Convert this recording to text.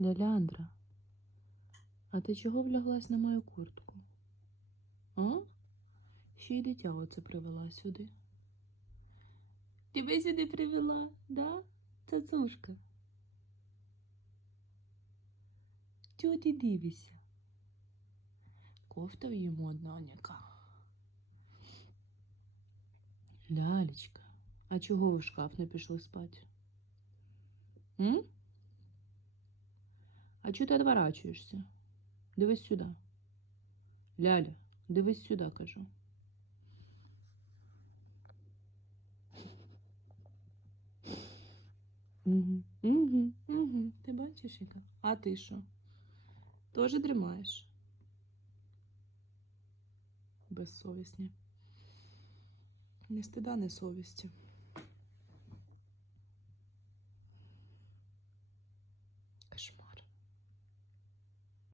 Деляндра, а ти чого вляглась на мою куртку? А? Ще й дитя оце привела сюди. Тебе сюди привела, да? Цацушка. Чого ти дивишся? Кофта її модна, Аняка. Лялечка, а чого ви в шкаф не пішли спати? М? А чого ти відворачуєшся? Дивись сюди. Ляля, дивись сюди, кажу. Угу, угу, угу. Ти бачиш яка? А ти що? Тоже дрімаєш? Безсовісні. Не стида, не совісті. Кошмар.